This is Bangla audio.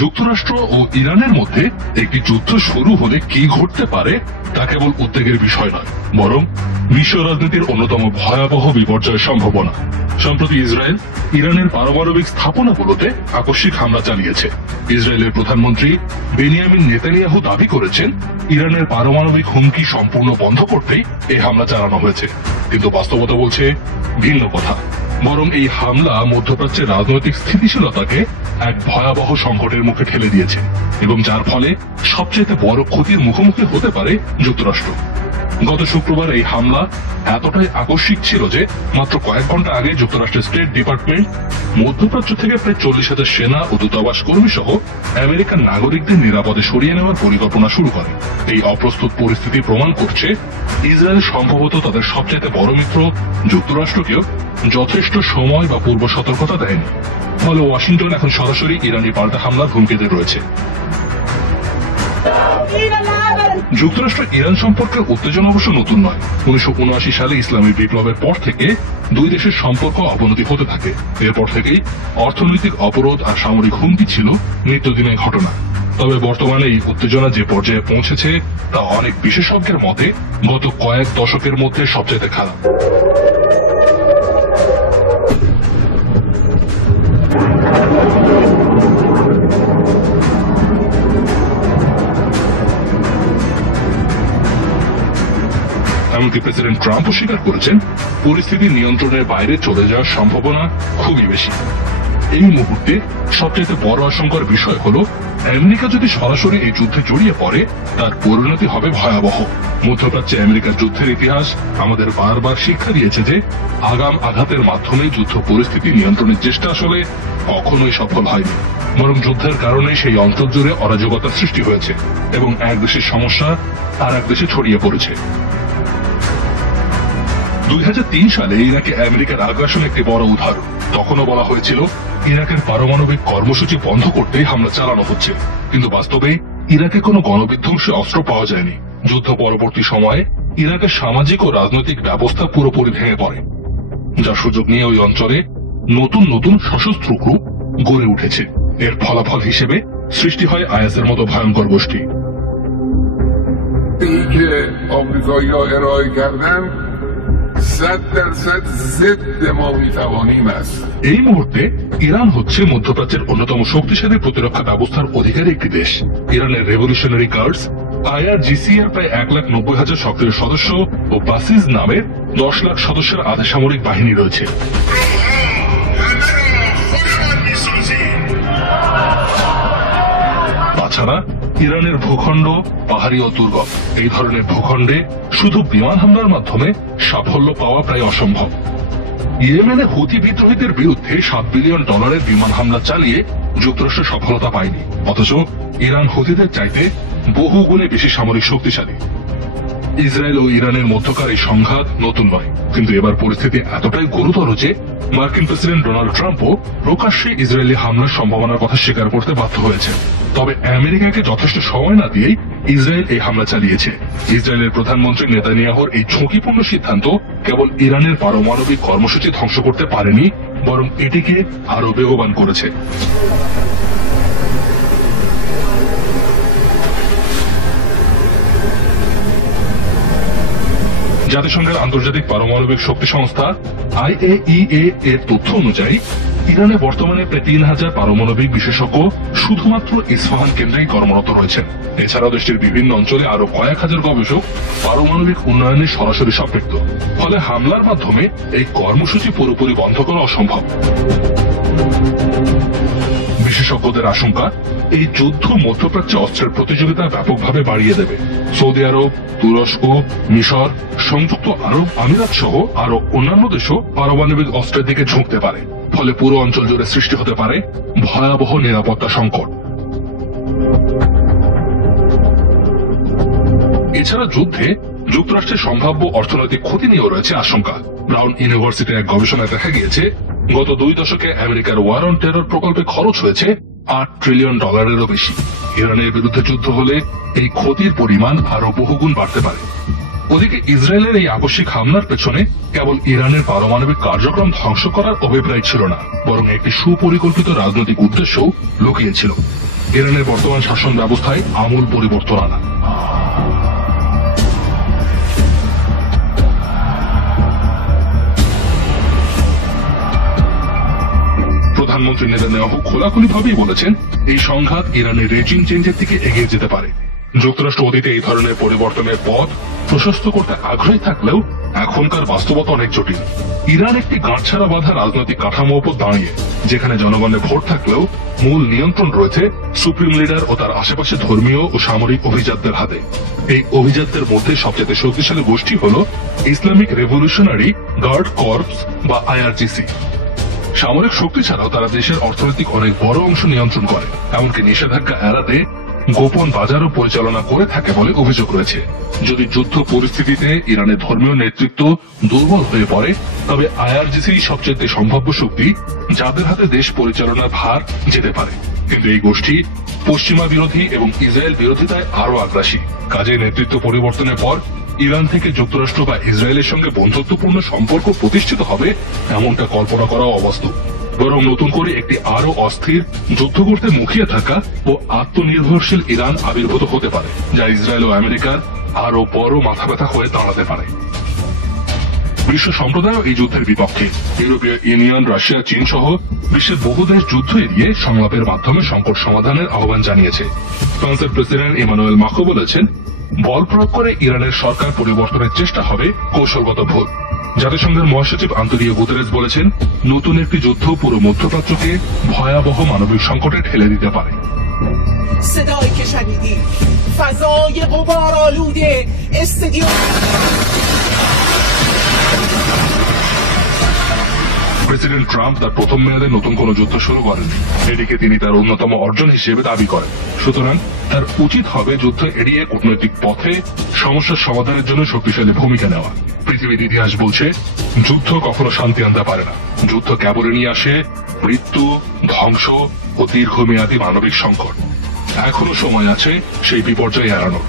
যুক্তরাষ্ট্র ও ইরানের মধ্যে একটি যুদ্ধ শুরু হলে কি ঘটতে পারে তা কেবল উদ্বেগের বিষয় নয়, বরং বিশ্ব রাজনীতির অন্যতম ভয়াবহ বিপর্যয়ের সম্ভাবনা। সম্প্রতি ইসরায়েল ইরানের পারমাণবিক স্থাপনাগুলোতে আকস্মিক হামলা চালিয়েছে। ইসরায়েলের প্রধানমন্ত্রী বেনিয়ামিন নেতানিয়াহু দাবি করেছেন, ইরানের পারমাণবিক হুমকি সম্পূর্ণ বন্ধ করতেই এই হামলা চালানো হয়েছে। কিন্তু বাস্তবতা বলছে ভিন্ন কথা। বরং এই হামলা মধ্যপ্রাচ্যের রাজনৈতিক স্থিতিশীলতাকে এক ভয়াবহ সংকটের মুখে ঠেলে দিয়েছে এবং যার ফলে সবচেয়ে বড় ক্ষতির মুখোমুখি হতে পারে যুক্তরাষ্ট্র। গত শুক্রবার এই হামলা এতটাই আকস্মিক ছিল যে মাত্র কয়েক ঘন্টা আগে যুক্তরাষ্ট্রের স্টেট ডিপার্টমেন্ট মধ্যপ্রাচ্য থেকে প্রায় 40,000 সেনা ও দূতাবাস কর্মী সহ আমেরিকান নাগরিকদের নিরাপদে সরিয়ে নেওয়ার পরিকল্পনা শুরু করে। এই অপ্রস্তুত পরিস্থিতি প্রমাণ করছে ইসরায়েল সম্ভবত তাদের সবচেয়ে বড় মিত্র যুক্তরাষ্ট্রকেও যথেষ্ট সময় বা পূর্ব সতর্কতা দেয়নি। ফলে ওয়াশিংটন এখন সরাসরি ইরানি পাল্টা হামলার হুমকিতে রয়েছে। যুক্তরাষ্ট্র ইরান সম্পর্কের উত্তেজনা অবশ্য নতুন নয়। 1979 সালে ইসলামী বিপ্লবের পর থেকে দুই দেশের সম্পর্ক অবনতি হতে থাকে। এরপর থেকেই অর্থনৈতিক অবরোধ আর সামরিক হুমকি ছিল নিত্যদিনের ঘটনা। তবে বর্তমানে এই উত্তেজনা যে পর্যায়ে পৌঁছেছে তা অনেক বিশেষজ্ঞের মতে গত কয়েক দশকের মধ্যে সবচেয়ে খারাপ। এমনকি প্রেসিডেন্ট ট্রাম্পও স্বীকার করেছেন, পরিস্থিতি নিয়ন্ত্রণের বাইরে চলে যাওয়ার সম্ভাবনা খুবই বেশি। এই মুহূর্তে সবচেয়ে বড় আশঙ্কার বিষয় হল, আমেরিকা যদি সরাসরি এই যুদ্ধে জড়িয়ে পড়ে তার পরিণতি হবে ভয়াবহ। মধ্যপ্রাচ্যে আমেরিকার যুদ্ধের ইতিহাস আমাদের বারবার শিক্ষা দিয়েছে যে আগাম আঘাতের মাধ্যমে যুদ্ধ পরিস্থিতি নিয়ন্ত্রণের চেষ্টা আসলে কখনোই সফল হয়নি, বরং যুদ্ধের কারণে সেই অঞ্চল জুড়ে অরাজকতার সৃষ্টি হয়েছে এবং এক দেশের সমস্যা আর এক দেশে ছড়িয়ে পড়েছে। 2003 সালে ইরাকে আমেরিকার আগ্রাসন একটি বড় উদাহরণ। তখনও বলা হয়েছিল ইরাকের পারমাণবিক কর্মসূচি বন্ধ করতেই হামলা চালানো হচ্ছে, কিন্তু বাস্তবে ইরাকে কোনো গণবিধ্বংসী অস্ত্র পাওয়া যায়নি। যুদ্ধ পরবর্তী সময়ে ইরাকের সামাজিক ও রাজনৈতিক ব্যবস্থা পুরোপুরি ভেঙে পড়ে, যার সুযোগ নিয়ে ওই অঞ্চলে নতুন নতুন সশস্ত্র গ্রুপ গড়ে উঠেছে। এর ফলাফল হিসেবে সৃষ্টি হয় আইএসের মতো ভয়ঙ্কর গোষ্ঠী। এই মুহূর্তে ইরান হচ্ছে মধ্যপ্রাচ্যের অন্যতম শক্তিশালী প্রতিরক্ষা ব্যবস্থার অধিকারী একটি দেশ। ইরানের রেভলিউশনারি গার্ডস IRGC এর প্রায় 1,90,000 সক্রিয় সদস্য ও বাসিজ নামের 10 লাখ সদস্যের আধা সামরিক বাহিনী রয়েছে। তাছাড়া ইরানের ভূখণ্ড পাহাড়ি ও দুর্গম। এই ধরনের ভূখণ্ডে শুধু বিমান হামলার মাধ্যমে সাফল্য পাওয়া প্রায় অসম্ভব। ইয়েমেনে হুতি বিদ্রোহীদের বিরুদ্ধে $7 বিলিয়ন বিমান হামলা চালিয়ে যুক্তরাষ্ট্র সফলতা পায়নি, অথচ ইরান হুতিদের চাইতে বহু গুণে বেশি সামরিক শক্তিশালী। ইসরায়েল ও ইরানের মধ্যকার এই সংঘাত নতুন নয়, কিন্তু এবার পরিস্থিতি এতটাই গুরুতর যে মার্কিন প্রেসিডেন্ট ডোনাল্ড ট্রাম্পও প্রকাশ্যে ইসরায়েলি হামলার সম্ভাবনার কথা স্বীকার করতে বাধ্য হয়েছে। তবে আমেরিকাকে যথেষ্ট সময় না দিয়েই ইসরায়েল এই হামলা চালিয়েছে। ইসরায়েলের প্রধানমন্ত্রী নেতানিয়াহুর এই ঝুঁকিপূর্ণ সিদ্ধান্ত কেবল ইরানের পারমাণবিক কর্মসূচি ধ্বংস করতে পারেনি, বরং এটিকে আরো বেগবান করেছে। জাতিসংঘের আন্তর্জাতিক পারমাণবিক শক্তি সংস্থা IAEA এর তথ্য অনুযায়ী ইরানে বর্তমানে প্রায় 3,000 পারমাণবিক বিশেষজ্ঞ শুধুমাত্র ইস্পাহান কেন্দ্রেই কর্মরত রয়েছেন। এছাড়াও দেশটির বিভিন্ন অঞ্চলে আরো কয়েক হাজার গবেষক পারমাণবিক উন্নয়নে সরাসরি সম্পৃক্ত। ফলে হামলার মাধ্যমে এই কর্মসূচি পুরোপুরি বন্ধ করা অসম্ভব। বিশেষজ্ঞদের আশঙ্কা, এই যুদ্ধ মধ্যপ্রাচ্যে অস্ত্রের প্রতিযোগিতা ব্যাপকভাবে বাড়িয়ে দেবে। সৌদি আরব, তুরস্ক, মিশর, সংযুক্ত আরব আমিরাত সহ আরো অন্যান্য দেশও পারমাণবিক অস্ত্রের দিকে ঝুঁকতে পারে। ফলে পুরো অঞ্চল জুড়ে সৃষ্টি হতে পারে ভয়াবহ নিরাপত্তা সংকট। এছাড়া যুদ্ধে যুক্তরাষ্ট্রের সম্ভাব্য অর্থনৈতিক ক্ষতি নিয়েও রয়েছে আশঙ্কা। ব্রাউন ইউনিভার্সিটির এক গবেষণায় দেখা গিয়েছে, গত 2 দশকে আমেরিকার ওয়ার অন টেরর প্রকল্পে খরচ হয়েছে $8 ট্রিলিয়ন বেশি। ইরানের বিরুদ্ধে যুদ্ধ হলে এই ক্ষতির পরিমাণ আরো বহুগুণ বাড়তে পারে। ওদিকে ইসরায়েলের এই আকস্মিক হামলার পেছনে কেবল ইরানের পারমাণবিক কার্যক্রম ধ্বংস করার অভিপ্রায় ছিল না, বরং একটি সুপরিকল্পিত রাজনৈতিক উদ্দেশ্য লুকিয়ে ছিল। ইরানের বর্তমান শাসন ব্যবস্থায় আমূল পরিবর্তন আনা। প্রধানমন্ত্রী নেতানিয়াহু খোলাখুলিভাবেই বলেছেন এই সংঘাত ইরানের রেজিম চেঞ্জের দিকে এগিয়ে যেতে পারে। যুক্তরাষ্ট্র অতীতে এই ধরনের পরিবর্তনের পথ প্রশস্ত করতে আগ্রহী থাকলেও এখনকার বাস্তবতা অনেক জটিল। ইরান একটি গাঁটছাড়া বাঁধা রাজনৈতিক কাঠামোর উপর দাঁড়িয়ে, যেখানে জনগণের ভোট থাকলেও মূল নিয়ন্ত্রণ রয়েছে সুপ্রিম লিডার ও তার আশেপাশে ধর্মীয় ও সামরিক অভিজাতদের হাতে। এই অভিজাতদের মধ্যে সবচেয়ে শক্তিশালী গোষ্ঠী হল ইসলামিক রেভলিউশনারি গার্ড কর্পস বা আইআরজিসি। সামরিক শক্তি ছাড়াও তারা দেশের অর্থনৈতিক অনেক বড় অংশ নিয়ন্ত্রণ করে, এমনকি নিষেধাজ্ঞা এড়াতে গোপন বাজারও পরিচালনা করে থাকে বলে অভিযোগ রয়েছে। যদি যুদ্ধ পরিস্থিতিতে ইরানের ধর্মীয় নেতৃত্ব দুর্বল হয়ে পড়ে, তবে আইআরজিসি সবচেয়ে সম্ভাব্য শক্তি যাদের হাতে দেশ পরিচালনার ভার যেতে পারে। কিন্তু এই গোষ্ঠী পশ্চিমা বিরোধী এবং ইসরায়েল বিরোধিতায় আরো আগ্রাসী। কাজে নেতৃত্ব পরিবর্তনের পর ইরান থেকে যুক্তরাষ্ট্র বা ইসরায়েলের সঙ্গে বন্ধুত্বপূর্ণ সম্পর্ক প্রতিষ্ঠিত হবে এমনটা কল্পনা করাও অবাস্তব। বরং নতুন করে একটি আরো অস্থির, যুদ্ধ করতে মুখিয়ে থাকা ও আত্মনির্ভরশীল ইরান আবির্ভূত হতে পারে, যা ইসরায়েল ও আমেরিকার আরো বড় মাথা ব্যথা হয়ে দাঁড়াতে পারে। বিশ্ব সম্প্রদায় এই যুদ্ধের বিপক্ষে। ইউরোপীয় ইউনিয়ন, রাশিয়া, চীন সহ বিশ্বের বহু দেশ যুদ্ধ এড়িয়ে সংলাপের মাধ্যমে সংকট সমাধানের আহ্বান জানিয়েছে। ফ্রান্সের প্রেসিডেন্ট ইমানুয়েল মাখো বলেছেন, বল প্রয়োগ করে ইরানের সরকার পরিবর্তনের চেষ্টা হবে কৌশলগত ভুল। জাতিসংঘের মহাসচিব আন্তোনিও গুতেরেস বলেছেন, নতুন একটি যুদ্ধ পুরো মধ্যপ্রাচ্যকে ভয়াবহ মানবিক সংকটে ঠেলে দিতে পারে। صدایی که شنیدی فضای غبارآلوده استادیوم প্রেসিডেন্ট ট্রাম্প তার প্রথম মেয়াদে নতুন কোন যুদ্ধ শুরু করেন, এটিকে তিনি তার অন্যতম অর্জন হিসেবে দাবি করেন। সুতরাং তার উচিত হবে যুদ্ধ এড়িয়ে কূটনৈতিক পথে সমস্যার সমাধানের জন্য শক্তিশালী ভূমিকা নেওয়া। পৃথিবীর ইতিহাস বলছে, যুদ্ধ কখনো শান্তি আনতে পারে না। যুদ্ধ কেবল নিয়ে আসে মৃত্যু, ধ্বংস ও দীর্ঘমেয়াদী মানবিক সংকট। এখনো সময় আছে সেই বিপর্যয় এড়ানোর।